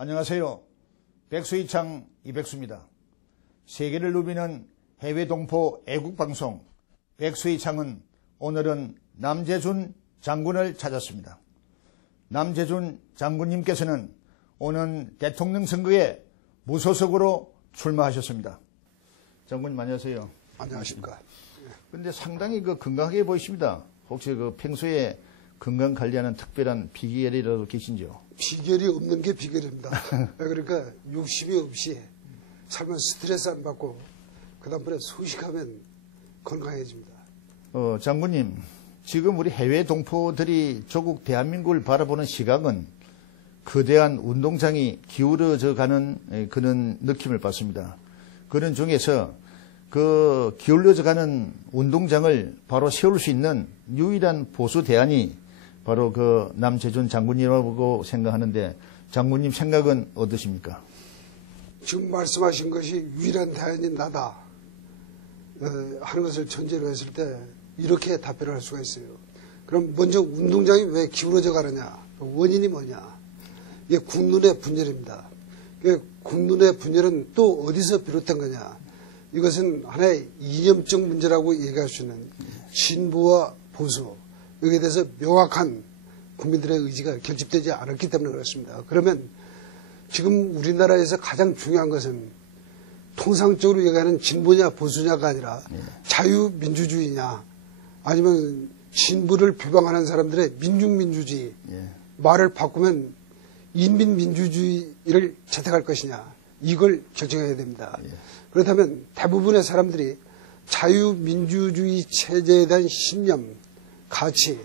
안녕하세요. 백수이창 이백수입니다. 세계를 누비는 해외 동포 애국방송 백수이창은 오늘은 남재준 장군을 찾았습니다. 남재준 장군님께서는 오는 대통령 선거에 무소속으로 출마하셨습니다. 장군님 안녕하세요. 안녕하십니까. 근데 상당히 건강하게 보이십니다. 혹시 평소에 건강 관리하는 특별한 비결이라도 계신지요? 비결이 없는 게 비결입니다. 그러니까 욕심이 없이 살면 스트레스 안 받고 그 다음번에 소식하면 건강해집니다. 장군님, 지금 우리 해외 동포들이 조국 대한민국을 바라보는 시각은 거대한 운동장이 기울어져 가는 그런 느낌을 받습니다. 그런 중에서 그 기울어져 가는 운동장을 바로 세울 수 있는 유일한 보수 대안이 바로 그 남재준 장군이라고 생각하는데 장군님 생각은 어떠십니까? 지금 말씀하신 것이 유일한 대안이 나다 하는 것을 전제로 했을 때 이렇게 답변을 할 수가 있어요. 그럼 먼저 운동장이 왜 기울어져 가느냐? 원인이 뭐냐? 이게 국눈의 분열입니다. 국눈의 분열은 또 어디서 비롯된 거냐? 이것은 하나의 이념적 문제라고 얘기할 수 있는 진보와 보수 여기에 대해서 명확한 국민들의 의지가 결집되지 않았기 때문에 그렇습니다. 그러면 지금 우리나라에서 가장 중요한 것은 통상적으로 얘기하는 진보냐 보수냐가 아니라 자유민주주의냐 아니면 진보를 비방하는 사람들의 민중민주주의 말을 바꾸면 인민민주주의를 채택할 것이냐 이걸 결정해야 됩니다. 그렇다면 대부분의 사람들이 자유민주주의 체제에 대한 신념, 가치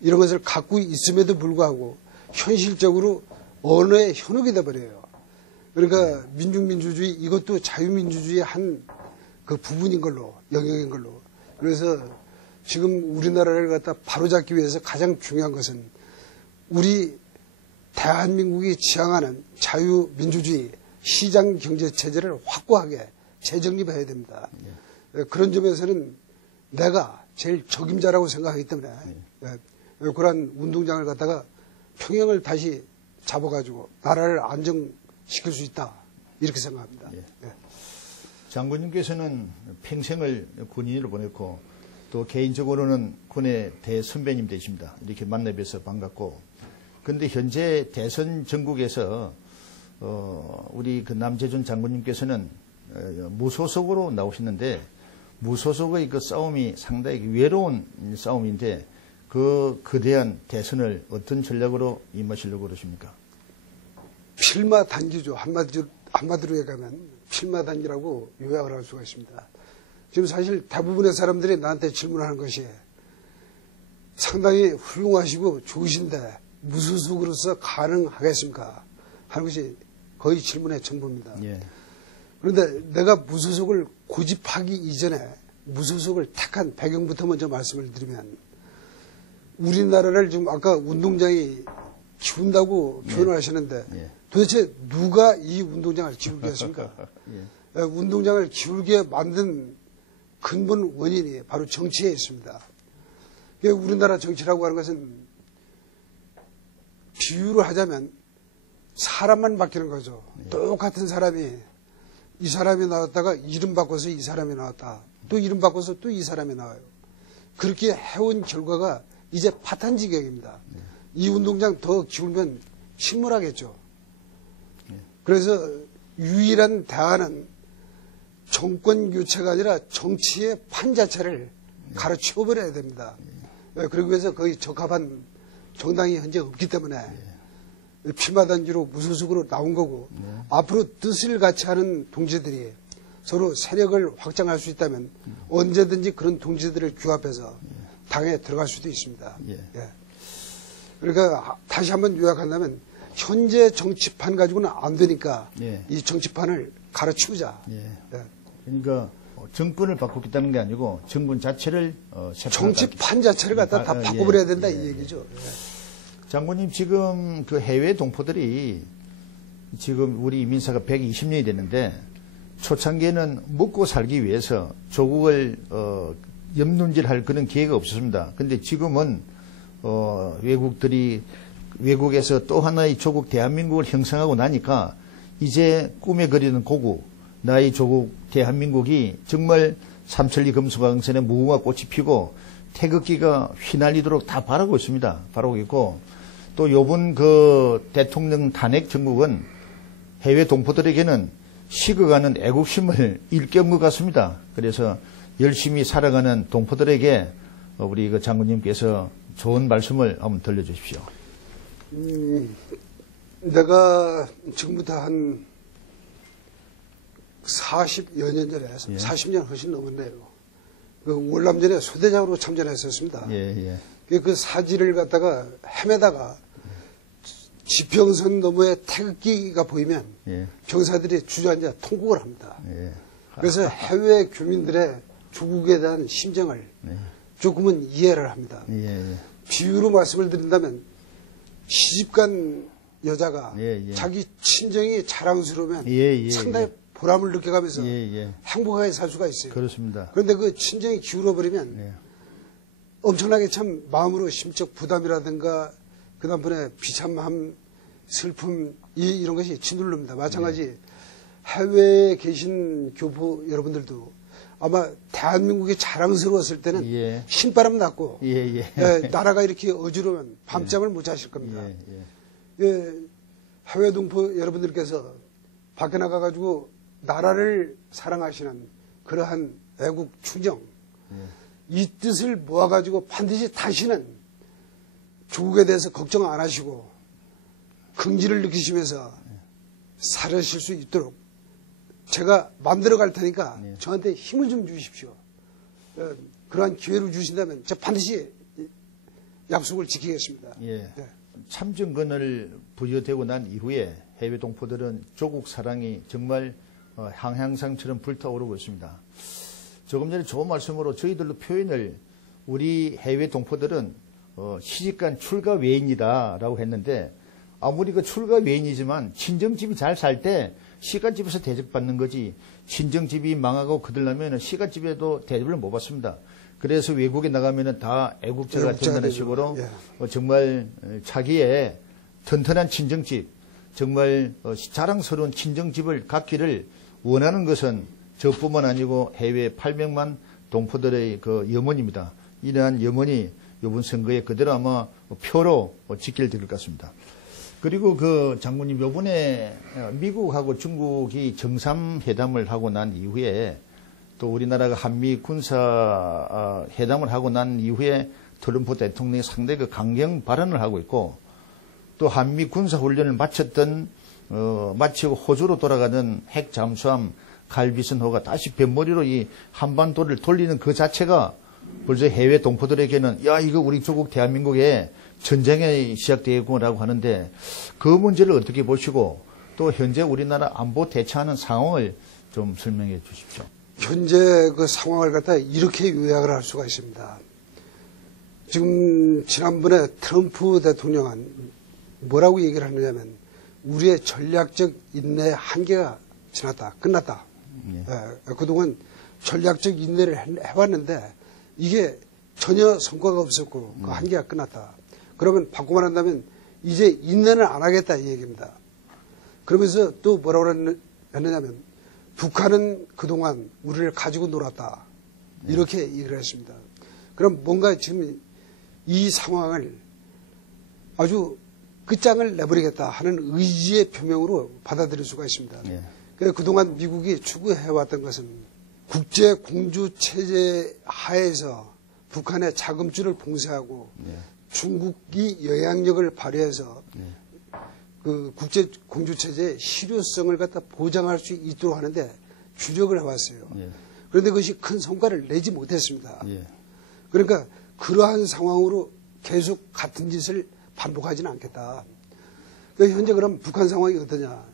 이런 것을 갖고 있음에도 불구하고 현실적으로 언어의 현혹이 돼버려요. 그러니까 민중민주주의 이것도 자유민주주의의 한 그 부분인 걸로 영역인 걸로 그래서 지금 우리나라를 갖다 바로잡기 위해서 가장 중요한 것은 우리 대한민국이 지향하는 자유민주주의 시장경제체제를 확고하게 재정립해야 됩니다. 그런 점에서는 내가 제일 적임자라고 생각하기 때문에 그러한 운동장을 갖다가 평형을 다시 잡아가지고 나라를 안정시킬 수 있다 이렇게 생각합니다. 장군님께서는 평생을 군인으로 보냈고 또 개인적으로는 군의 대선배님 되십니다. 이렇게 만나 뵈서 반갑고 그런데 현재 대선 전국에서 우리 그 남재준 장군님께서는 무소속으로 나오셨는데 무소속의 그 싸움이 상당히 외로운 싸움인데 그 거대한 대선을 어떤 전략으로 임하시려고 그러십니까? 필마단기죠. 한마디로 얘기하면 필마단기라고 요약을 할 수가 있습니다. 지금 사실 대부분의 사람들이 나한테 질문하는 것이 상당히 훌륭하시고 좋으신데 무소속으로서 가능하겠습니까? 하는 것이 거의 질문의 전부입니다. 그런데 내가 무소속을 고집하기 이전에 무소속을 택한 배경부터 먼저 말씀을 드리면 우리나라를 지금 아까 운동장이 기운다고 표현을 하시는데 도대체 누가 이 운동장을 기울게 했습니까? 운동장을 기울게 만든 근본 원인이 바로 정치에 있습니다. 우리나라 정치라고 하는 것은 비유를 하자면 사람만 바뀌는 거죠. 똑같은 사람이 이 사람이 나왔다가 이름 바꿔서 이 사람이 나왔다. 또 이름 바꿔서 또 이 사람이 나와요. 그렇게 해온 결과가 이제 파탄지경입니다. 이 운동장 더 기울면 침몰하겠죠. 그래서 유일한 대안은 정권 교체가 아니라 정치의 판 자체를 가르쳐버려야 됩니다. 그러기 위해서 거의 적합한 정당이 현재 없기 때문에 필마단지로 무소속으로 나온 거고 앞으로 뜻을 같이 하는 동지들이 서로 세력을 확장할 수 있다면 언제든지 그런 동지들을 규합해서 당에 들어갈 수도 있습니다. 그러니까 다시 한번 요약한다면 현재 정치판 가지고는 안 되니까 이 정치판을 가르치자. 그러니까 정권을 바꾸겠다는 게 아니고 정권 자체를 정치판 자체를 갖다 다 바꿔버려야 된다 이 얘기죠. 장군님 지금 그 해외 동포들이 지금 우리 이민사가 120년이 됐는데 초창기에는 먹고 살기 위해서 조국을 염눈질할 그런 기회가 없었습니다. 근데 지금은 외국들이 외국에서 또 하나의 조국 대한민국을 형성하고 나니까 이제 꿈에 그리는 고국, 나의 조국 대한민국이 정말 삼천리 금수강산에 무궁화 꽃이 피고 태극기가 휘날리도록 다 바라고 있습니다. 바라고 있고 또 요번 그 대통령 탄핵 정국은 해외 동포들에게는 식어가는 애국심을 일깨운 것 같습니다. 그래서 열심히 살아가는 동포들에게 우리 그 장군님께서 좋은 말씀을 한번 들려주십시오. 내가 지금부터 한 40여 년 전에, 40년 훨씬 넘었네요. 그 월남전에 소대장으로 참전했었습니다. 그 사지를 갖다가 헤매다가 지평선 너머에 태극기가 보이면 병사들이 주저앉아 통곡을 합니다. 그래서 해외 교민들의 조국에 대한 심정을 조금은 이해를 합니다. 비유로 말씀을 드린다면 시집간 여자가 자기 친정이 자랑스러우면 상당히 보람을 느껴가면서 행복하게 살 수가 있어요. 그렇습니다. 그런데 그 친정이 기울어버리면 엄청나게 참 마음으로 심적 부담이라든가 그 다음번에 비참함, 슬픔 이런 것이 짓누릅니다. 마찬가지 해외에 계신 교포 여러분들도 아마 대한민국이 자랑스러웠을 때는 신바람 났고 나라가 이렇게 어지러우면 밤잠을 못 자실 겁니다. 해외 동포 여러분들께서 밖에 나가가지고 나라를 사랑하시는 그러한 애국 충정 이 뜻을 모아가지고 반드시 다시는 조국에 대해서 걱정 안 하시고 긍지를 느끼시면서 살으실 수 있도록 제가 만들어 갈 테니까 저한테 힘을 좀 주십시오. 그러한 기회를 주신다면 제가 반드시 약속을 지키겠습니다. 참정권을 부여되고 난 이후에 해외 동포들은 조국 사랑이 정말 항향상처럼 불타오르고 있습니다. 조금 전에 좋은 말씀으로 저희들도 표현을 우리 해외 동포들은 시집간 출가 외인이다라고 했는데 아무리 그 출가 외인이지만 친정집이 잘 살 때 시간집에서 대접받는 거지 친정집이 망하고 그들라면 시간집에도 대접을 못 받습니다. 그래서 외국에 나가면은 다 애국자가 된다는 식으로 정말 자기의 튼튼한 친정집, 정말 자랑스러운 친정집을 갖기를 원하는 것은 저뿐만 아니고 해외 800만 동포들의 그 염원입니다. 이러한 염원이 이번 선거에 그대로 아마 표로 직결될 것 같습니다. 그리고 그 장군님 요번에 미국하고 중국이 정상회담을 하고 난 이후에 또 우리나라가 한미 군사 회담을 하고 난 이후에 트럼프 대통령이 상당히 그 강경 발언을 하고 있고 또 한미 군사 훈련을 마치고 호주로 돌아가는 핵 잠수함 칼비슨호가 다시 뱃머리로 이 한반도를 돌리는 그 자체가 벌써 해외 동포들에게는 야 이거 우리 조국 대한민국에 전쟁이 시작되겠구나라고 하는데 그 문제를 어떻게 보시고 또 현재 우리나라 안보 대처하는 상황을 좀 설명해 주십시오. 현재 그 상황을 갖다 이렇게 요약을 할 수가 있습니다. 지금 지난번에 트럼프 대통령은 뭐라고 얘기를 하느냐면 우리의 전략적 인내의 한계가 지났다, 끝났다. 그동안 전략적 인내를 해왔는데 이게 전혀 성과가 없었고 그 한계가 끝났다. 그러면 바꿔 말한다면 이제 인내는 안 하겠다 이 얘기입니다. 그러면서 또 뭐라고 했느냐면 북한은 그동안 우리를 가지고 놀았다. 이렇게 얘기를 했습니다. 그럼 뭔가 지금 이 상황을 아주 끝장을 내버리겠다 하는 의지의 표명으로 받아들일 수가 있습니다. 그래서 그동안 미국이 추구해왔던 것은 국제 공주 체제 하에서 북한의 자금줄을 봉쇄하고 중국이 영향력을 발휘해서 그 국제 공주 체제의 실효성을 갖다 보장할 수 있도록 하는데 주력을 해왔어요. 그런데 그것이 큰 성과를 내지 못했습니다. 그러니까 그러한 상황으로 계속 같은 짓을 반복하지는 않겠다. 그러니까 현재 그럼 북한 상황이 어떠냐?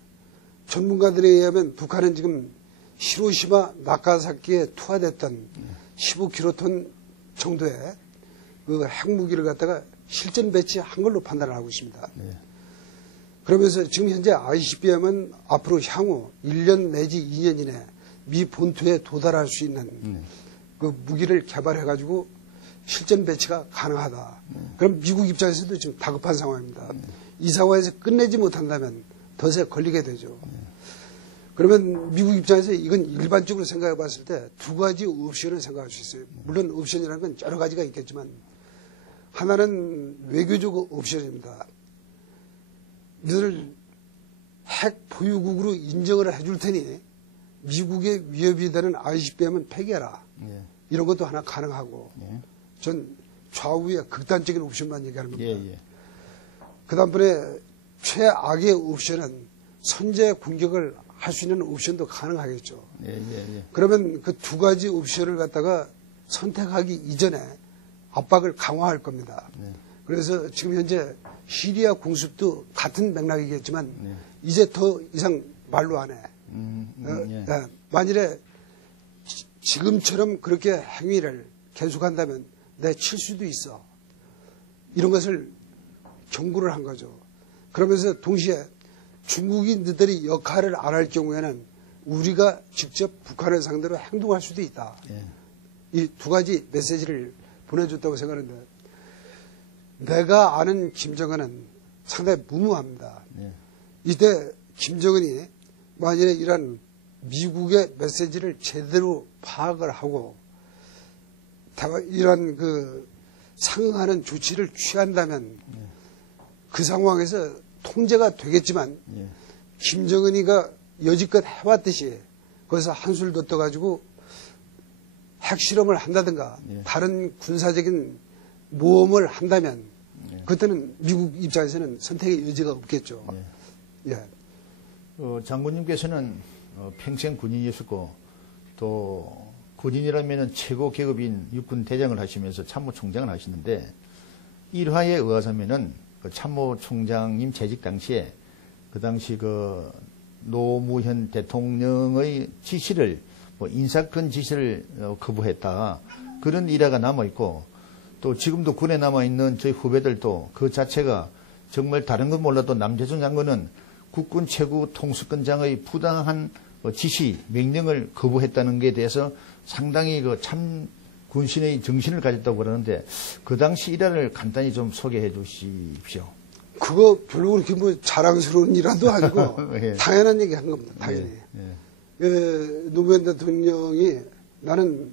전문가들에 의하면 북한은 지금 히로시마, 나가사키에 투하됐던 15킬로톤 정도의 그 핵무기를 갖다가 실전 배치한 걸로 판단을 하고 있습니다. 그러면서 지금 현재 ICBM은 앞으로 향후 1년 내지 2년 이내 미 본토에 도달할 수 있는 그 무기를 개발해가지고 실전 배치가 가능하다. 그럼 미국 입장에서도 지금 다급한 상황입니다. 이 상황에서 끝내지 못한다면 덫에 걸리게 되죠. 그러면 미국 입장에서 이건 일반적으로 생각해 봤을 때 두 가지 옵션을 생각할 수 있어요. 물론 옵션이라는 건 여러 가지가 있겠지만 하나는 외교적 옵션입니다. 너를 핵 보유국으로 인정을 해줄 테니 미국의 위협이 되는 ICBM은 폐기해라. 예. 이런 것도 하나 가능하고 예. 전 좌우의 극단적인 옵션만 얘기하는 겁니다. 예, 예. 그 다음번에 최악의 옵션은 선제 공격을 할 수 있는 옵션도 가능하겠죠. 예, 예, 예. 그러면 그 두 가지 옵션을 갖다가 선택하기 이전에 압박을 강화할 겁니다. 네. 그래서 지금 현재 시리아 공습도 같은 맥락이겠지만 네. 이제 더 이상 말로 안 해. 예. 만일에 지금처럼 그렇게 행위를 계속한다면 내 칠 수도 있어. 이런 것을 경고를 한 거죠. 그러면서 동시에 중국인들이 역할을 안 할 경우에는 우리가 직접 북한을 상대로 행동할 수도 있다. 예. 이 두 가지 메시지를 보내줬다고 생각하는데 내가 아는 김정은은 상당히 무모합니다. 예. 이때 김정은이 만일에 이런 미국의 메시지를 제대로 파악을 하고 이런 그 상응하는 조치를 취한다면 그 상황에서 통제가 되겠지만 예. 김정은이가 여지껏 해왔듯이 거기서 한술 더 떠가지고 핵실험을 한다든가 예. 다른 군사적인 모험을 한다면 예. 그때는 미국 입장에서는 선택의 여지가 없겠죠. 예. 장군님께서는 평생 군인이었고 또 군인이라면 최고 계급인 육군 대장을 하시면서 참모총장을 하시는데 일화에 의하자면은 그 참모총장님 재직 당시에 그 당시 그 노무현 대통령의 지시를 인사권 지시를 거부했다. 그런 일화가 남아있고 또 지금도 군에 남아있는 저희 후배들도 그 자체가 정말 다른 건 몰라도 남재준 장관은 국군 최고 통수권장의 부당한 지시, 명령을 거부했다는 것에 대해서 상당히 그 참 군신의 정신을 가졌다고 그러는데 그 당시 일화를 간단히 좀 소개해 주십시오. 그거 별로 그렇게 뭐 자랑스러운 일화도 아니고 예. 당연한 얘기 한 겁니다. 당연히. 노무현 대통령이 나는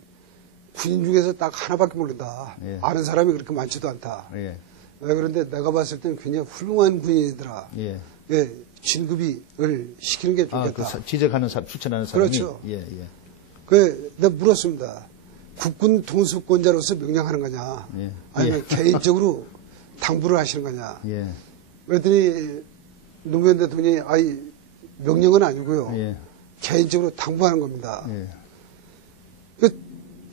군인 중에서 딱 하나밖에 모른다. 예. 아는 사람이 그렇게 많지도 않다. 예. 그런데 내가 봤을 때는 굉장히 훌륭한 군인이더라. 예. 진급을 시키는 게 좋겠다. 그 지적하는 사람, 추천하는 사람이. 그렇죠. 예, 예. 내가 물었습니다. 국군 통수권자로서 명령하는 거냐? 예. 아니면 예. 개인적으로 당부를 하시는 거냐? 예. 그랬더니 노무현 대통령이 명령은 아니고요. 예. 개인적으로 당부하는 겁니다. 예.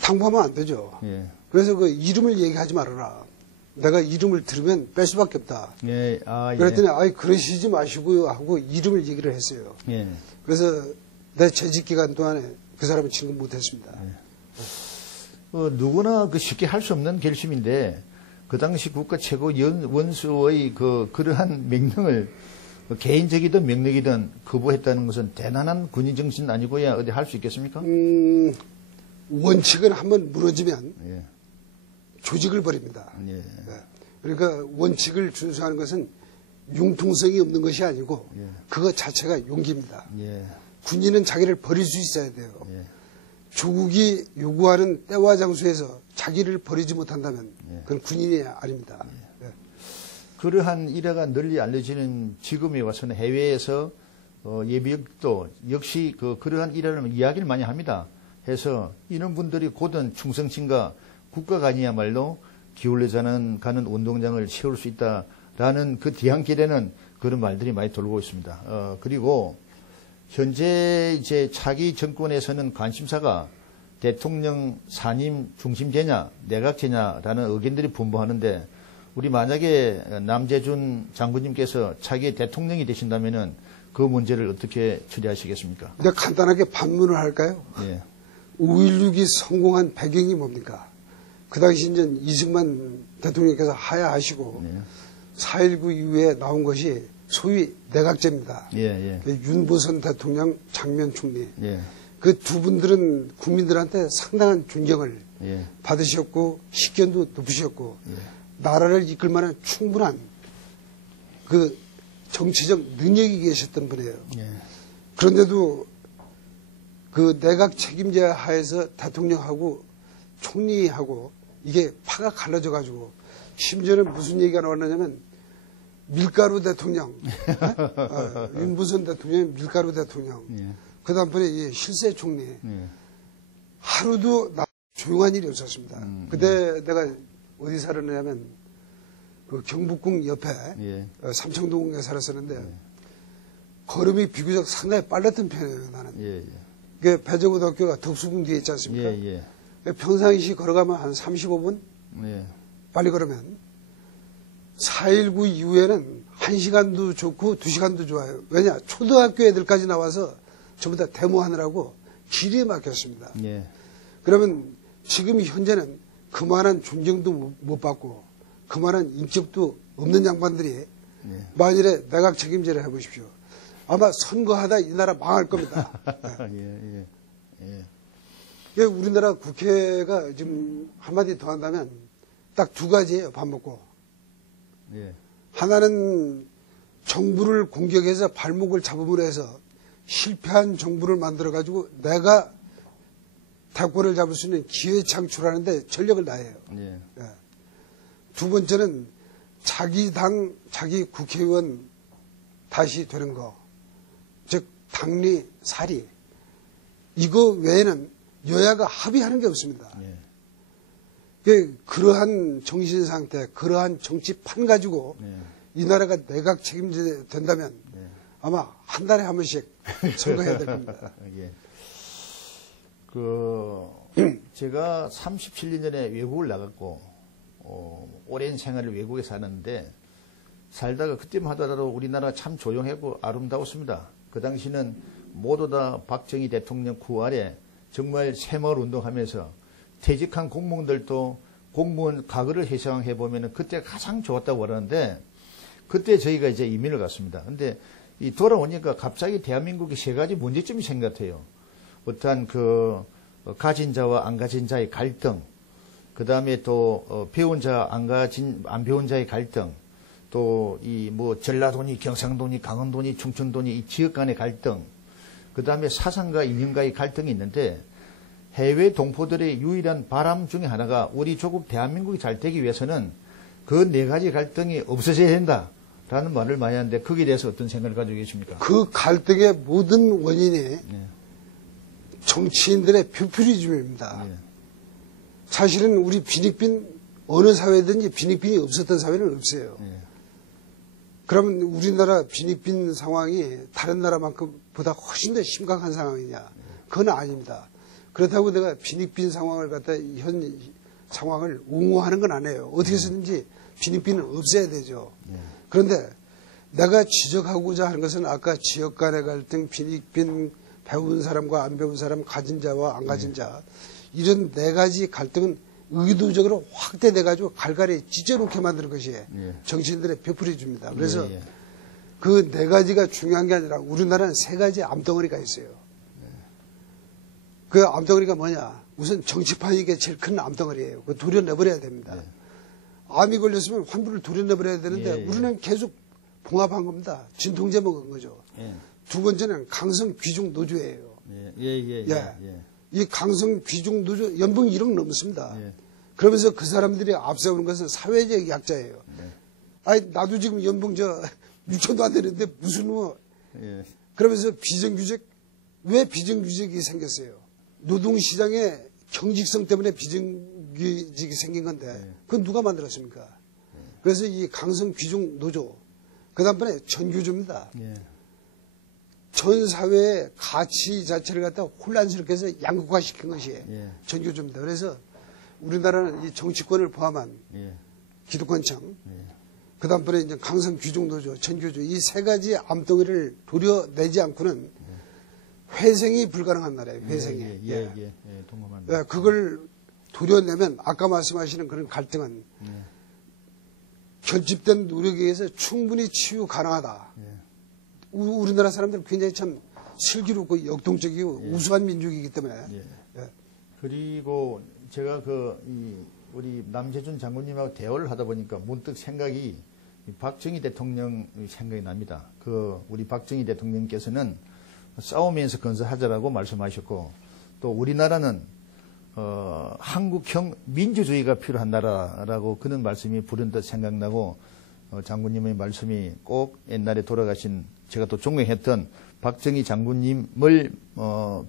당부하면 안 되죠. 예. 그래서 그 이름을 얘기하지 말아라. 내가 이름을 들으면 뺄 수밖에 없다. 예. 그랬더니 그러시지 마시고요 하고 이름을 얘기를 했어요. 예. 그래서 내 재직 기간 동안에 그 사람을 진급 못했습니다. 누구나 쉽게 할 수 없는 결심인데 그 당시 국가 최고 원수의 그러한 명령을 개인적이든 명령이든 거부했다는 것은 대단한 군인 정신 아니고야 어디 할 수 있겠습니까? 원칙은 한번 무너지면 예. 조직을 버립니다. 예. 그러니까 원칙을 준수하는 것은 융통성이 없는 것이 아니고 예. 그것 자체가 용기입니다. 예. 군인은 자기를 버릴 수 있어야 돼요. 예. 조국이 요구하는 때와 장소에서 자기를 버리지 못한다면 예. 그건 군인이 아닙니다. 예. 그러한 일화가 널리 알려지는 지금에 와서는 해외에서 예비역도 역시 그러한 일화를 이야기를 많이 합니다. 해서 이런 분들이 곧은 충성심과 국가가 아니야말로 기울어가는 운동장을 세울 수 있다라는 그 뒤안길에는 그런 말들이 많이 돌고 있습니다. 그리고 현재 이제 차기 정권에서는 관심사가 대통령 산임 중심제냐, 내각제냐라는 의견들이 분분하는데 우리 만약에 남재준 장군님께서 차기 대통령이 되신다면은 그 문제를 어떻게 처리하시겠습니까? 내가 간단하게 반문을 할까요? 예. 5.16이 성공한 배경이 뭡니까? 그 당시 이제 이승만 대통령께서 하야하시고 예. 4.19 이후에 나온 것이 소위 내각제입니다. 예, 예. 윤보선 대통령, 장면 총리. 예. 그 두 분들은 국민들한테 상당한 존경을 예. 받으셨고 식견도 높으셨고 예. 나라를 이끌 만한 충분한 그 정치적 능력이 계셨던 분이에요. 예. 그런데도 그 내각 책임제 하에서 대통령하고 총리하고 이게 파가 갈라져 가지고 심지어는 무슨 얘기가 나왔느냐면 밀가루 대통령, 윤부선 대통령, 밀가루 대통령, 예. 그 다음번에 이 실세 총리, 예. 하루도 조용한 일이 없었습니다. 그때 내가 어디 살았냐면 그 경북궁 옆에 예. 삼청동에 살았었는데 걸음이 비교적 상당히 빨랐던 편이에요, 나는. 예. 예. 그 배저고등학교가 덕수궁 뒤에 있지 않습니까? 예. 예. 평상시 걸어가면 한 35분? 예. 빨리 걸으면 4.19 이후에는 1시간도 좋고 2시간도 좋아요. 왜냐? 초등학교 애들까지 나와서 전부 다 데모하느라고 길이 막혔습니다. 예. 그러면 지금 현재는 그만한 존경도 못 받고 그만한 인격도 없는 양반들이 예. 만일에 내각 책임제를 해보십시오. 아마 선거하다 이 나라 망할 겁니다. 예. 예. 예. 우리나라 국회가 지금 한마디 더 한다면 딱 두 가지예요. 밥 먹고. 예. 하나는 정부를 공격해서 발목을 잡음으로 해서 실패한 정부를 만들어가지고 내가 대권을 잡을 수 있는 기회 창출하는데 전력을 다해요. 예. 예. 두 번째는 자기 당, 자기 국회의원 다시 되는 거. 즉, 당리, 사리. 이거 외에는 여야가 합의하는 게 없습니다. 예. 그러한 정신 상태, 그러한 정치판 가지고 예. 이 나라가 내각 책임제 된다면 예. 아마 한 달에 한 번씩 선거해야 될 겁니다. 예. 제가 37년 전에 외국을 나갔고, 오랜 생활을 외국에 사는데, 살다가 그때만 하더라도 우리나라가 참 조용하고 아름다웠습니다. 그 당시는 모두 다 박정희 대통령 구 아래 정말 새마을 운동하면서 퇴직한 공무원들도 공무원 과거를 회상해보면 그때 가장 좋았다고 그러는데, 그때 저희가 이제 이민을 갔습니다. 근데 이 돌아오니까 갑자기 대한민국이 세 가지 문제점이 생각해요. 어떠한 가진 자와 안 가진 자의 갈등, 그 다음에 또 배운 자, 안 배운 자의 갈등, 또 전라도니 경상도니 강원도니 충청도니 이 지역 간의 갈등, 그 다음에 사상과 이념과의 갈등이 있는데, 해외 동포들의 유일한 바람 중에 하나가 우리 조국 대한민국이 잘 되기 위해서는 그 네 가지 갈등이 없어져야 된다라는 말을 많이 하는데, 거기에 대해서 어떤 생각을 가지고 계십니까? 그 갈등의 모든 원인이 예. 정치인들의 뷰프리즘입니다. 예. 사실은 우리 비닉빈 어느 사회든지 비닉빈이 없었던 사회는 없어요. 예. 그러면 우리나라 비닉빈 상황이 다른 나라만큼보다 훨씬 더 심각한 상황이냐? 그건 아닙니다. 그렇다고 내가 비닉빈 상황을 갖다 현 상황을 옹호하는 건 아니에요. 어떻게 해서든지 비닉빈은 없애야 되죠. 그런데 내가 지적하고자 하는 것은 아까 지역 간의 갈등, 비닉빈, 배운 사람과 안 배운 사람, 가진 자와 안 가진 자, 이런 네 가지 갈등은 의도적으로 확대돼가지고 갈갈이 찢어놓게 만드는 것이 정치인들의 벼풀이줍니다. 그래서 그 네 가지가 중요한 게 아니라 우리나라는 세 가지 암덩어리가 있어요. 그 암덩어리가 뭐냐? 우선 정치판이 이게 제일 큰 암덩어리예요. 그거 도려내버려야 됩니다. 암이 걸렸으면 환부를 도려내버려야 되는데 우리는 계속 봉합한 겁니다. 진통제 먹은 거죠. 두 번째는 강성 귀중 노조예요. 이 강성 귀중 노조 연봉 1억 넘습니다. 그러면서 그 사람들이 앞세우는 것은 사회적 약자예요. 아니 나도 지금 연봉 6천도 안 되는데 무슨 그러면서 비정규직 왜 비정규직이 생겼어요? 노동시장의 경직성 때문에 비정규직이 생긴 건데 그건 누가 만들었습니까? 그래서 이 강성 귀중 노조 그 다음번에 전교조입니다. 전 사회의 가치 자체를 갖다 혼란스럽게 해서 양극화시킨 것이 전교조입니다. 그래서 우리나라는 이 정치권을 포함한 기득권층, 그 다음번에 이제 강성 귀중 노조, 전교조 이 세 가지 암덩이를 도려내지 않고는 회생이 불가능한 나라예요. 회생이. 동감합니다. 그걸 도려내면 아까 말씀하시는 그런 갈등은 결집된 노력에 의해서 충분히 치유 가능하다. 우리나라 사람들은 굉장히 참 슬기롭고 역동적이고 우수한 민족이기 때문에. 그리고 제가 우리 남재준 장군님하고 대화를 하다 보니까 문득 생각이 박정희 대통령 생각이 납니다. 우리 박정희 대통령께서는 싸우면서 건설하자라고 말씀하셨고, 또 우리나라는 한국형 민주주의가 필요한 나라라고 그런 말씀이 불현듯 생각나고, 장군님의 말씀이 꼭 옛날에 돌아가신 제가 또 존경했던 박정희 장군님을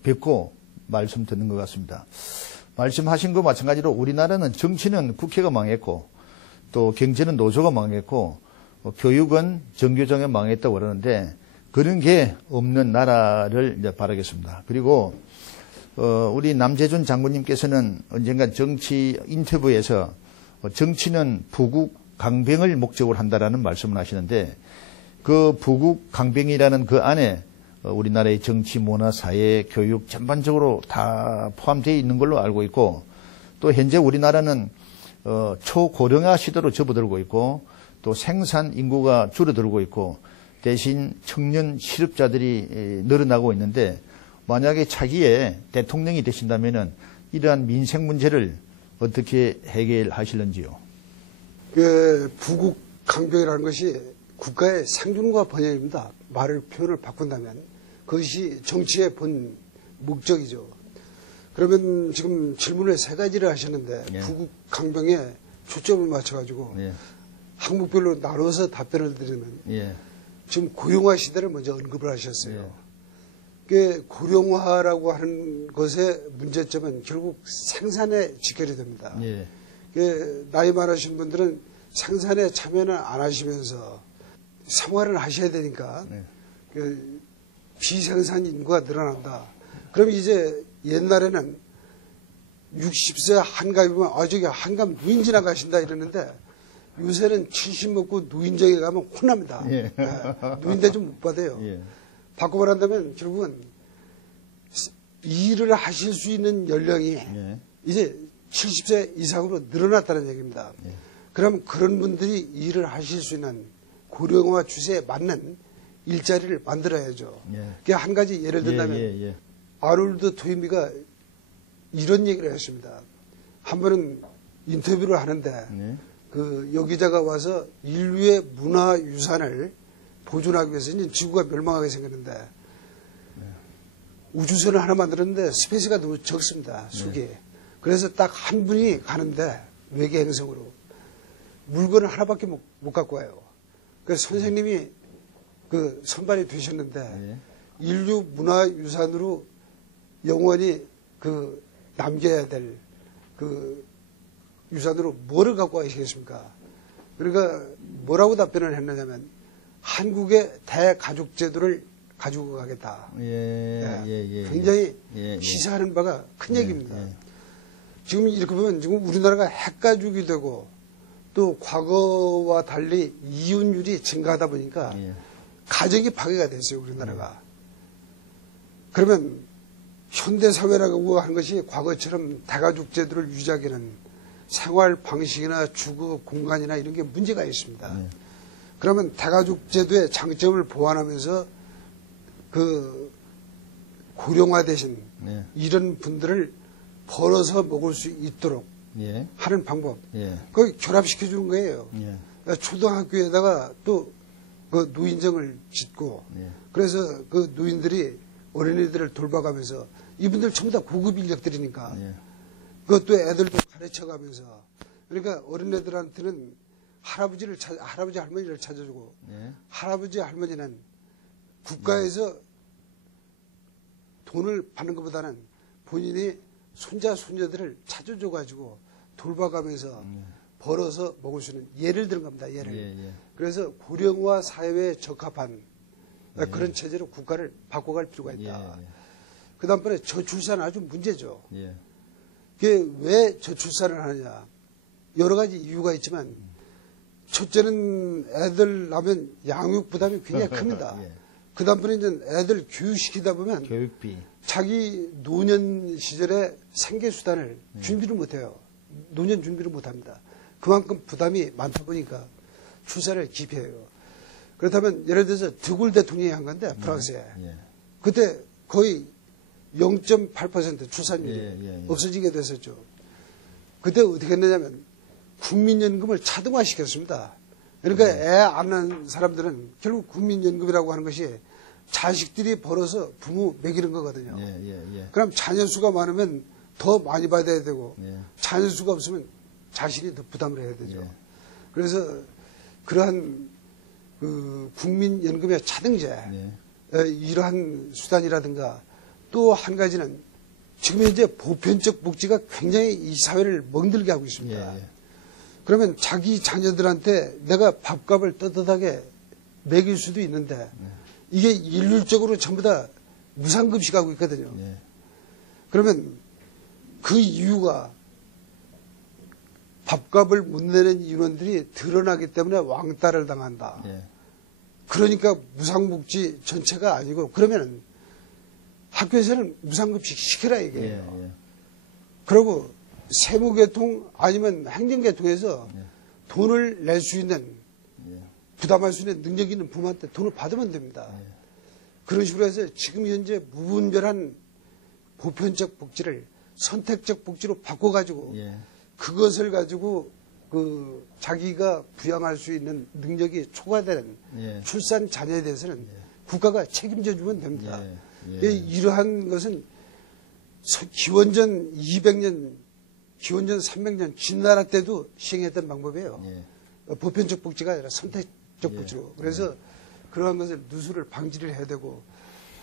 뵙고 말씀 듣는 것 같습니다. 말씀하신 것 마찬가지로 우리나라는 정치는 국회가 망했고, 또 경제는 노조가 망했고, 교육은 정교정에 망했다고 그러는데, 그런 게 없는 나라를 이제 바라겠습니다. 그리고 우리 남재준 장군님께서는 언젠가 정치 인터뷰에서 정치는 부국 강병을 목적으로 한다라는 말씀을 하시는데, 그 부국 강병이라는 그 안에 우리나라의 정치, 문화, 사회, 교육 전반적으로 다 포함되어 있는 걸로 알고 있고, 또 현재 우리나라는 초고령화 시대로 접어들고 있고, 또 생산 인구가 줄어들고 있고, 대신 청년 실업자들이 늘어나고 있는데, 만약에 차기에 대통령이 되신다면은 이러한 민생 문제를 어떻게 해결하실는지요? 부국 강병이라는 것이 국가의 생존과 번영입니다. 표현을 바꾼다면 그것이 정치의 본 목적이죠. 그러면 지금 질문을 3가지를 하셨는데, 예. 부국 강병에 초점을 맞춰가지고 예. 항목별로 나눠서 답변을 드리면, 예. 지금 고령화 시대를 먼저 언급을 하셨어요. 예. 그 고령화라고 하는 것의 문제점은 결국 생산에 직결이 됩니다. 예. 나이 많으신 분들은 생산에 참여는 안 하시면서 생활을 하셔야 되니까 네. 비생산 인구가 늘어난다. 그럼 이제 옛날에는 60세 한갑이면 저기 한갑 노인 지나가신다 이러는데, 요새는 70 먹고 노인정에 가면 혼납니다. 예. 노인대 좀 못 받아요. 예. 바꿔 말한다면 결국은 일을 하실 수 있는 연령이 예. 이제 70세 이상으로 늘어났다는 얘기입니다. 예. 그럼 그런 분들이 일을 하실 수 있는 고령화 추세에 맞는 일자리를 만들어야죠. 예. 그게 한 가지 예를 든다면, 예. 아놀드 토인비가 이런 얘기를 했습니다. 한 번은 인터뷰를 하는데, 예. 여기자가 와서 인류의 문화유산을 보존하기 위해서 이제 지구가 멸망하게 생겼는데, 우주선을 하나 만들었는데 스페이스가 너무 적습니다. 속이. 그래서 딱 한 분이 가는데, 외계 행성으로 물건을 하나밖에 못 갖고 와요. 그래서 선생님이 선발이 되셨는데, 인류 문화유산으로 영원히 남겨야 될 유산으로 뭐를 갖고 와야겠습니까? 그러니까 뭐라고 답변을 했느냐면, 한국의 대가족제도를 가지고 가겠다. 굉장히 시사하는 바가 큰 얘기입니다. 지금 이렇게 보면 지금 우리나라가 핵가족이 되고, 또 과거와 달리 이혼율이 증가하다 보니까 가정이 파괴가 됐어요, 우리나라가. 그러면 현대사회라고 하는 것이 과거처럼 대가족제도를 유지하기는 생활 방식이나 주거 공간이나 이런 게 문제가 있습니다. 그러면 대가족제도의 장점을 보완하면서 고령화 대신 이런 분들을 벌어서 먹을 수 있도록 하는 방법. 그걸 결합시켜 주는 거예요. 초등학교에다가 또 노인정을 짓고, 그래서 노인들이 어린이들을 돌봐가면서, 이분들 전부 다 고급 인력들이니까 그것도 애들도 가르쳐가면서, 그러니까 어린애들한테는 할아버지 할머니를 찾아주고, 할아버지 할머니는 국가에서 돈을 받는 것보다는 본인이 손자 손녀들을 찾아줘가지고 돌봐가면서 벌어서 먹을 수 있는 예를 드는 겁니다. 그래서 고령화 사회에 적합한 그런 체제로 국가를 바꿔갈 필요가 있다. 그 다음번에 저출산은 아주 문제죠. 그게 왜 저출산을 하느냐. 여러 가지 이유가 있지만, 첫째는 애들 낳으면 양육 부담이 굉장히 큽니다. 그 다음번에 이제 애들 교육시키다 보면 교육비. 자기 노년 시절에 생계수단을 준비를 못해요. 노년 준비를 못합니다. 그만큼 부담이 많다 보니까 출산을 기피해요. 그렇다면 예를 들어서 드골 대통령이 한 건데, 프랑스에. 그때 거의 0.8% 출산율이 없어지게 됐었죠. 그때 어떻게 했느냐면 국민연금을 자동화시켰습니다. 그러니까 애 안 낳는 사람들은 결국 국민연금이라고 하는 것이 자식들이 벌어서 부모 먹이는 거거든요. 그럼 자녀 수가 많으면 더 많이 받아야 되고 자녀 수가 없으면 자신이 더 부담을 해야 되죠. 그래서 그러한 그 국민연금의 차등제 이러한 수단이라든가 또 한 가지는 지금 현재 보편적 복지가 굉장히 이 사회를 멍들게 하고 있습니다. 그러면 자기 자녀들한테 내가 밥값을 떳떳하게 먹일 수도 있는데 이게 일률적으로 전부 다 무상급식하고 있거든요. 그러면 그 이유가 밥값을 못 내는 인원들이 드러나기 때문에 왕따를 당한다. 그러니까 무상복지 전체가 아니고 그러면 학교에서는 무상급식 시켜라 이게요. 그리고 세무계통 아니면 행정계통에서 돈을 낼 수 있는 부담할 수 있는 능력 있는 부모한테 돈을 받으면 됩니다. 그런 식으로 해서 지금 현재 무분별한 보편적 복지를 선택적 복지로 바꿔가지고 그것을 가지고 그 자기가 부양할 수 있는 능력이 초과되는 출산 자녀에 대해서는 국가가 책임져 주면 됩니다. 이러한 것은 기원전 200년, 기원전 300년 진나라 때도 시행했던 방법이에요. 보편적 복지가 아니라 선택적 복지로. 그래서 그러한 것을 누수를 방지를 해야 되고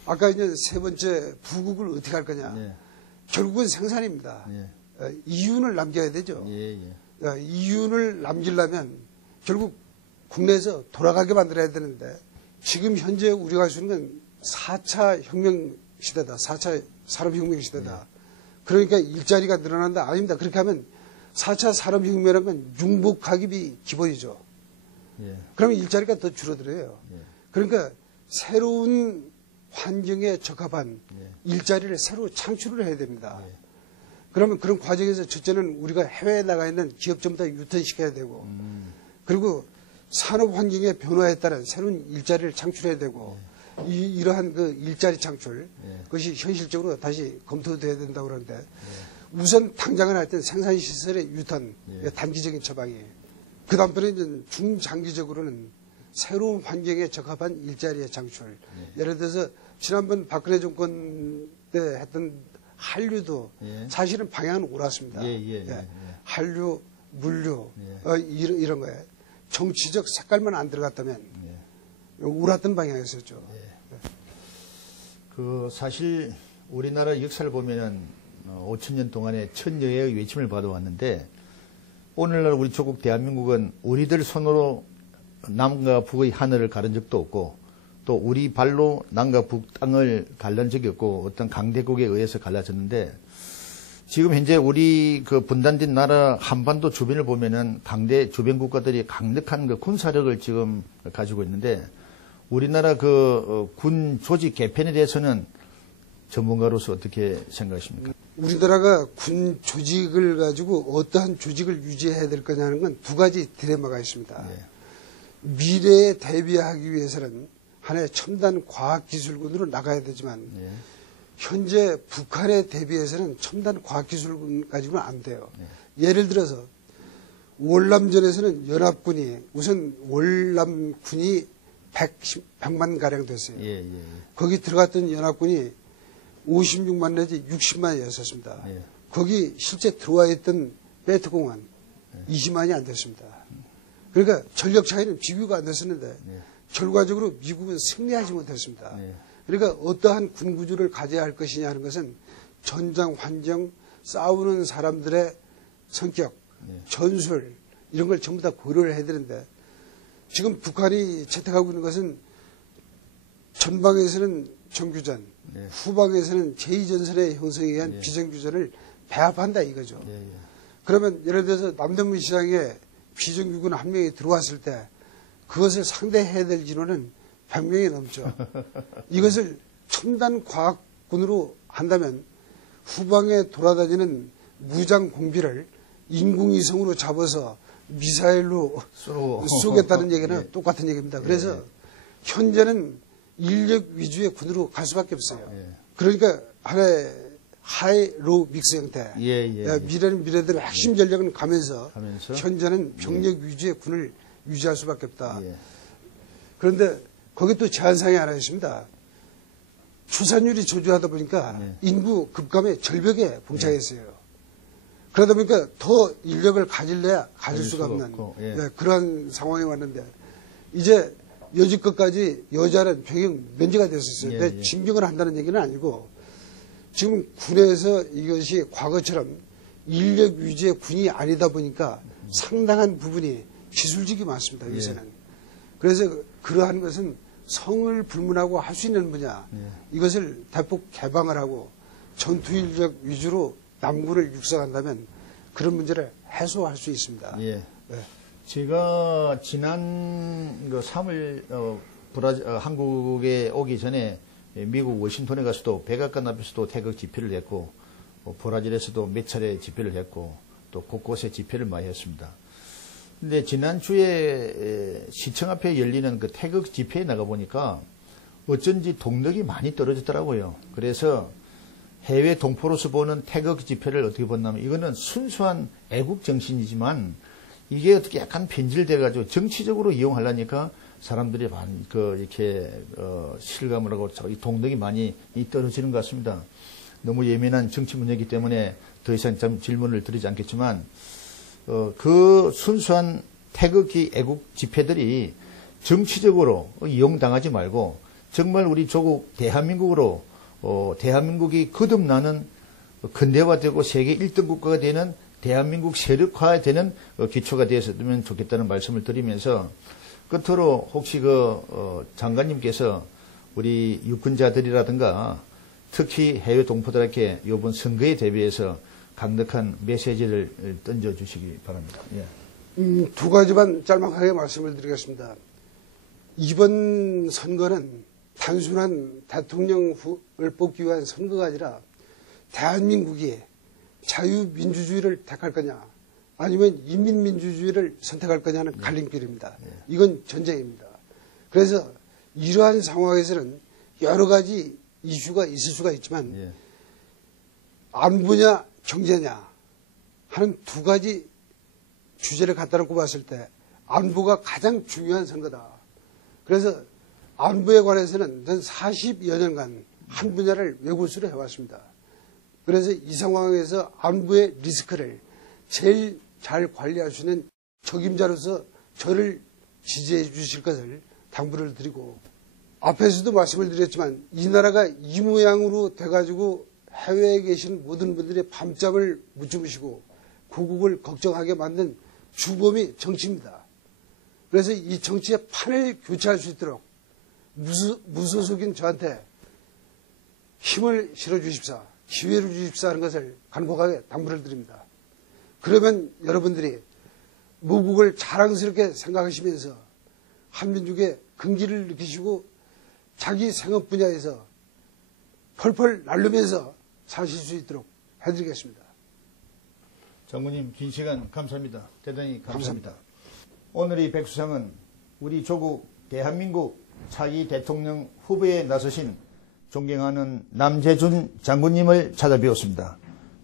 아까 이제 세 번째 부국을 어떻게 할 거냐. 결국은 생산입니다. 이윤을 남겨야 되죠. 이윤을 남기려면 결국 국내에서 돌아가게 만들어야 되는데 지금 현재 우리가 할 수 있는 건 4차 혁명 시대다. 4차 산업혁명 시대다. 그러니까 일자리가 늘어난다. 아닙니다. 그렇게 하면 4차 산업혁명이라는 건 융복하기비 기본이죠. 그러면 일자리가 더 줄어들어요. 그러니까 새로운 환경에 적합한 일자리를 새로 창출을 해야 됩니다. 그러면 그런 과정에서 첫째는 우리가 해외에 나가 있는 기업 전부 다 유턴시켜야 되고 그리고 산업 환경의 변화에 따른 새로운 일자리를 창출해야 되고 이러한 그 일자리 창출 그것이 현실적으로 다시 검토돼야 된다고 그러는데 우선 당장은 하여튼 생산시설의 유턴 단기적인 처방이에요. 그 다음번에 이제 중장기적으로는 새로운 환경에 적합한 일자리의 창출. 예를 들어서 지난번 박근혜 정권 때 했던 한류도 사실은 방향은 옳았습니다. 한류, 물류 이런 거에 정치적 색깔만 안 들어갔다면 옳았던 방향이었죠. 그 사실 우리나라 역사를 보면은 5,000년 동안의 천여의 외침을 받아왔는데 오늘날 우리 조국 대한민국은 우리들 손으로 남과 북의 하늘을 가른 적도 없고 또 우리 발로 남과 북 땅을 갈란 적이 없고 어떤 강대국에 의해서 갈라졌는데 지금 현재 우리 그 분단된 나라 한반도 주변을 보면은 강대 주변 국가들이 강력한 그 군사력을 지금 가지고 있는데 우리나라 그 군 조직 개편에 대해서는 전문가로서 어떻게 생각하십니까? 우리나라가 군 조직을 가지고 어떠한 조직을 유지해야 될 거냐는 건 두 가지 딜레마가 있습니다. 미래에 대비하기 위해서는 하나의 첨단 과학기술군으로 나가야 되지만 현재 북한에 대비해서는 첨단 과학기술군 가지고는 안 돼요. 예를 들어서 월남전에서는 연합군이 우선 월남군이 100만 가량 됐어요. 거기 들어갔던 연합군이 56만 내지 60만이었습니다. 거기 실제 들어와 있던 베트공은 20만이 안 됐습니다. 그러니까 전력 차이는 비교가 안 됐었는데 결과적으로 미국은 승리하지 못했습니다. 그러니까 어떠한 군 구조를 가져야 할 것이냐 하는 것은 전장 환경, 싸우는 사람들의 성격, 전술 이런 걸 전부 다 고려를 해야 되는데 지금 북한이 채택하고 있는 것은 전방에서는 정규전, 후방에서는 제2전선의 형성에 의한 비정규전을 배합한다 이거죠. 그러면 예를 들어서 남대문 시장에 비정규군 한 명이 들어왔을 때 그것을 상대해야 될 인원은 100명이 넘죠. 이것을 첨단 과학군으로 한다면 후방에 돌아다니는 무장 공비를 인공위성으로 잡아서 미사일로 쏘겠다는 얘기는 똑같은 얘기입니다. 그래서 현재는 인력 위주의 군으로 갈 수밖에 없어요. 그러니까 하나의 하이 로우 믹스 형태. 미래는 미래대로 핵심 전략은 가면서 현재는 병력 위주의 군을 유지할 수밖에 없다. 그런데 거기 또 제한사항이 하나 있습니다. 출산율이 저조하다 보니까 인구 급감의 절벽에 봉착했어요. 그러다 보니까 더 인력을 가질래야 가질 수가 없는 그런 상황이 왔는데 이제 여지껏까지 여자는 병역 면제가 됐었어요. 근데 징병을 한다는 얘기는 아니고 지금 군에서 이것이 과거처럼 인력 위주의 군이 아니다 보니까 상당한 부분이 기술직이 많습니다. 요새는. 그래서 그러한 것은 성을 불문하고 할 수 있는 분야 이것을 대폭 개방을 하고 전투 인력 위주로 남군을 육성한다면 그런 문제를 해소할 수 있습니다. 제가 지난 3월 한국에 오기 전에 미국 워싱턴에 가서도 백악관 앞에서도 태극 집회를 했고 브라질에서도 몇 차례 집회를 했고 또 곳곳에 집회를 많이 했습니다. 근데 지난주에 시청 앞에 열리는 그 태극 집회에 나가 보니까 어쩐지 동력이 많이 떨어졌더라고요. 그래서 해외 동포로서 보는 태극 집회를 어떻게 본다면 이거는 순수한 애국 정신이지만 이게 어떻게 약간 변질돼가지고 정치적으로 이용하려니까 사람들이 이렇게 실감을 하고 동력이 많이 떨어지는 것 같습니다. 너무 예민한 정치 문제이기 때문에 더 이상 질문을 드리지 않겠지만 그 순수한 태극기 애국 집회들이 정치적으로 이용당하지 말고 정말 우리 조국 대한민국으로 대한민국이 거듭나는 근대화되고 세계 1등 국가가 되는 대한민국 세력화되는 기초가 되었으면 좋겠다는 말씀을 드리면서 끝으로 혹시 장관님께서 우리 유권자들이라든가 특히 해외 동포들에게 이번 선거에 대비해서 강력한 메시지를 던져주시기 바랍니다. 두 가지만 짤막하게 말씀을 드리겠습니다. 이번 선거는 단순한 대통령을 뽑기 위한 선거가 아니라 대한민국이 자유민주주의를 택할 거냐 아니면 인민민주주의를 선택할 거냐는 갈림길입니다. 이건 전쟁입니다. 그래서 이러한 상황에서는 여러 가지 이슈가 있을 수가 있지만 안보냐 경제냐 하는 두 가지 주제를 갖다 놓고 봤을 때 안보가 가장 중요한 선거다. 그래서 안보에 관해서는 전 40여 년간 한 분야를 외골수로 해왔습니다. 그래서 이 상황에서 안보의 리스크를 제일 잘 관리할 수 있는 적임자로서 저를 지지해 주실 것을 당부를 드리고 앞에서도 말씀을 드렸지만 이 나라가 이 모양으로 돼가지고 해외에 계신 모든 분들이 밤잠을 못 주무시고 고국을 걱정하게 만든 주범이 정치입니다. 그래서 이 정치의 판을 교체할 수 있도록 무소속인 저한테 힘을 실어주십사, 기회를 주십사 하는 것을 간곡하게 당부를 드립니다. 그러면 여러분들이 모국을 자랑스럽게 생각하시면서 한민족의 긍지를 느끼시고 자기 생업 분야에서 펄펄 날르면서 사실 수 있도록 해드리겠습니다. 장군님 긴 시간 감사합니다. 대단히 감사합니다. 오늘의 백수상은 우리 조국 대한민국 차기 대통령 후보에 나서신 존경하는 남재준 장군님을 찾아뵈었습니다.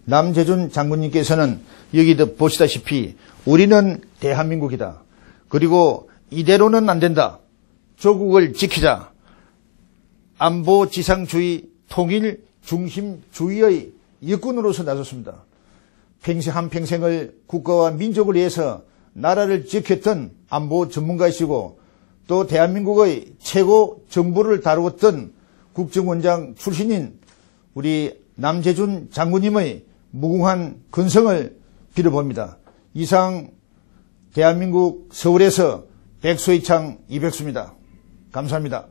남재준 장군님께서는 여기도 보시다시피 우리는 대한민국이다. 그리고 이대로는 안 된다. 조국을 지키자. 안보 지상주의 통일 중심주의의 일꾼으로서 나섰습니다. 한평생을 국가와 민족을 위해서 나라를 지켰던 안보 전문가이시고 또 대한민국의 최고 정보를 다루었던 국정원장 출신인 우리 남재준 장군님의 무궁한 근성을 빌어봅니다. 이상 대한민국 서울에서 백소희창 이백수입니다. 감사합니다.